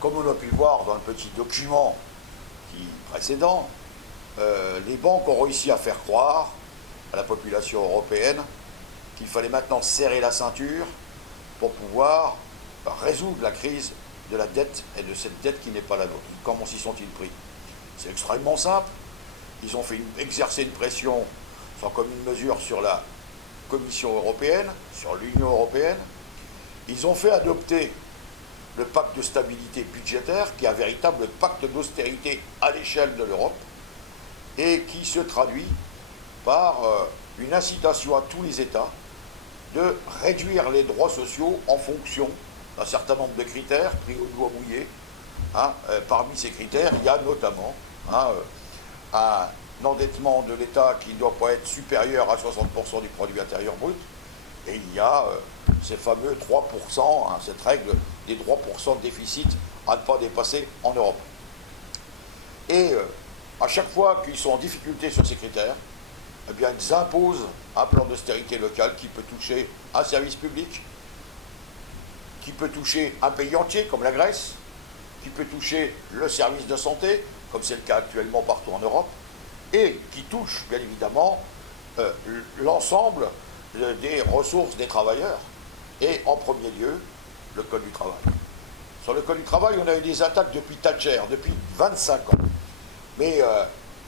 comme on a pu le voir dans le petit document précédent, les banques ont réussi à faire croire à la population européenne qu'il fallait maintenant serrer la ceinture pour pouvoir résoudre la crise de la dette et de cette dette qui n'est pas la nôtre. Comment s'y sont-ils pris? C'est extrêmement simple. Ils ont exercé une pression sans commune mesure sur la Commission européenne, sur l'Union européenne. Ils ont fait adopter le pacte de stabilité budgétaire, qui est un véritable pacte d'austérité à l'échelle de l'Europe, et qui se traduit par une incitation à tous les États de réduire les droits sociaux en fonction d'un certain nombre de critères pris au doigt mouillé. Parmi ces critères, il y a notamment un endettement de l'État qui ne doit pas être supérieur à 60% du produit intérieur brut, et il y a ces fameux 3%, cette règle des 3% de déficit à ne pas dépasser en Europe. Et à chaque fois qu'ils sont en difficulté sur ces critères, eh bien, ils imposent un plan d'austérité local qui peut toucher un service public, qui peut toucher un pays entier, comme la Grèce, qui peut toucher le service de santé, comme c'est le cas actuellement partout en Europe, et qui touche, bien évidemment, l'ensemble des ressources des travailleurs, et en premier lieu, le Code du travail. Sur le Code du travail, on a eu des attaques depuis Thatcher, depuis 25 ans. Mais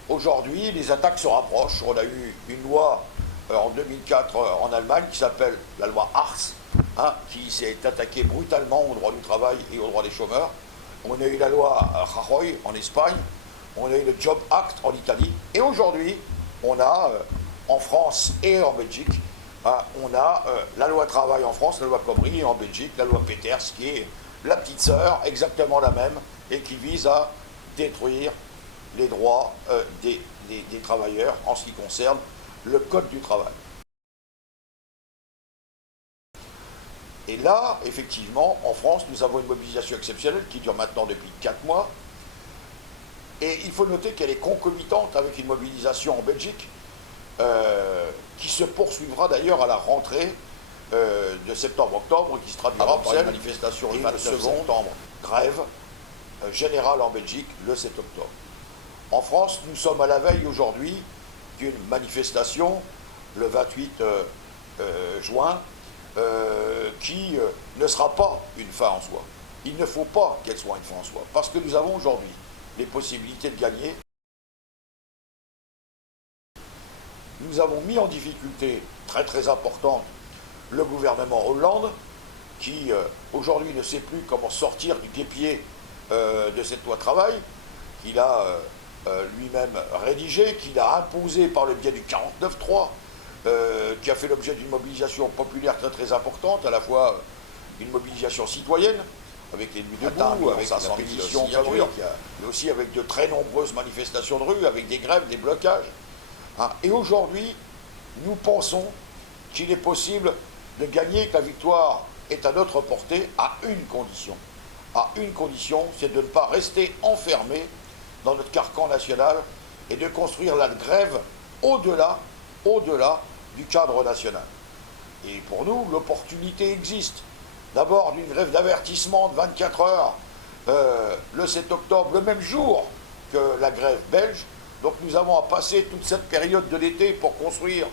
aujourd'hui, les attaques se rapprochent. On a eu une loi en 2004 en Allemagne qui s'appelle la loi Hartz, qui s'est attaquée brutalement au droit du travail et au droit des chômeurs. On a eu la loi Rajoy en Espagne. On a eu le Job Act en Italie. Et aujourd'hui, on a en France et en Belgique, on a la loi travail en France, la loi Khomri, et en Belgique, la loi Peters, qui est la petite sœur, exactement la même, et qui vise à détruire les droits des travailleurs en ce qui concerne le Code du travail. Et là, effectivement, en France, nous avons une mobilisation exceptionnelle qui dure maintenant depuis 4 mois. Et il faut noter qu'elle est concomitante avec une mobilisation en Belgique, qui se poursuivra d'ailleurs à la rentrée de septembre-octobre, qui se traduira par une manifestation le 29 septembre. Grève générale en Belgique le 7 octobre. En France, nous sommes à la veille aujourd'hui d'une manifestation le 28 juin qui ne sera pas une fin en soi. Il ne faut pas qu'elle soit une fin en soi, parce que nous avons aujourd'hui les possibilités de gagner. Nous avons mis en difficulté très très importante le gouvernement Hollande, qui aujourd'hui ne sait plus comment sortir du guêpier de cette loi travail, qu'il a lui-même rédigé, qu'il a imposé par le biais du 49.3, qui a fait l'objet d'une mobilisation populaire très très importante, à la fois une mobilisation citoyenne, avec les nuits debout, avec 500 000 signatures, mais aussi avec de très nombreuses manifestations de rue, avec des grèves, des blocages. Et aujourd'hui, nous pensons qu'il est possible de gagner, que la victoire est à notre portée, à une condition. À une condition, c'est de ne pas rester enfermé dans notre carcan national et de construire la grève au-delà du cadre national. Et pour nous, l'opportunité existe. D'abord d'une grève d'avertissement de 24 heures le 7 octobre, le même jour que la grève belge. Donc nous avons à passer toute cette période de l'été pour construire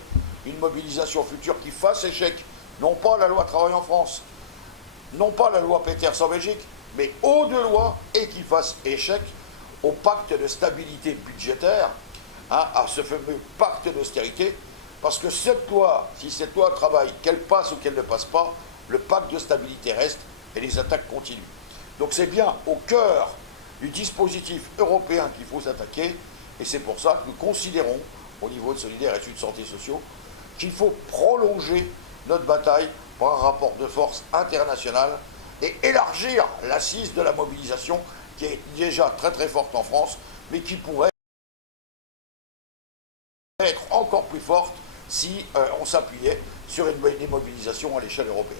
une mobilisation future qui fasse échec, non pas la loi travail en France, non pas la loi Peters en Belgique, mais aux deux lois, et qui fasse échec au pacte de stabilité budgétaire, à ce fameux pacte d'austérité, parce que cette loi, si cette loi travail, qu'elle passe ou qu'elle ne passe pas, le pacte de stabilité reste et les attaques continuent. Donc c'est bien au cœur du dispositif européen qu'il faut s'attaquer, et c'est pour ça que nous considérons, au niveau de Solidaires et de Santé Sociaux, qu'il faut prolonger notre bataille par un rapport de force international et élargir l'assise de la mobilisation qui est déjà très très forte en France, mais qui pourrait être encore plus forte si on s'appuyait sur une mobilisation à l'échelle européenne.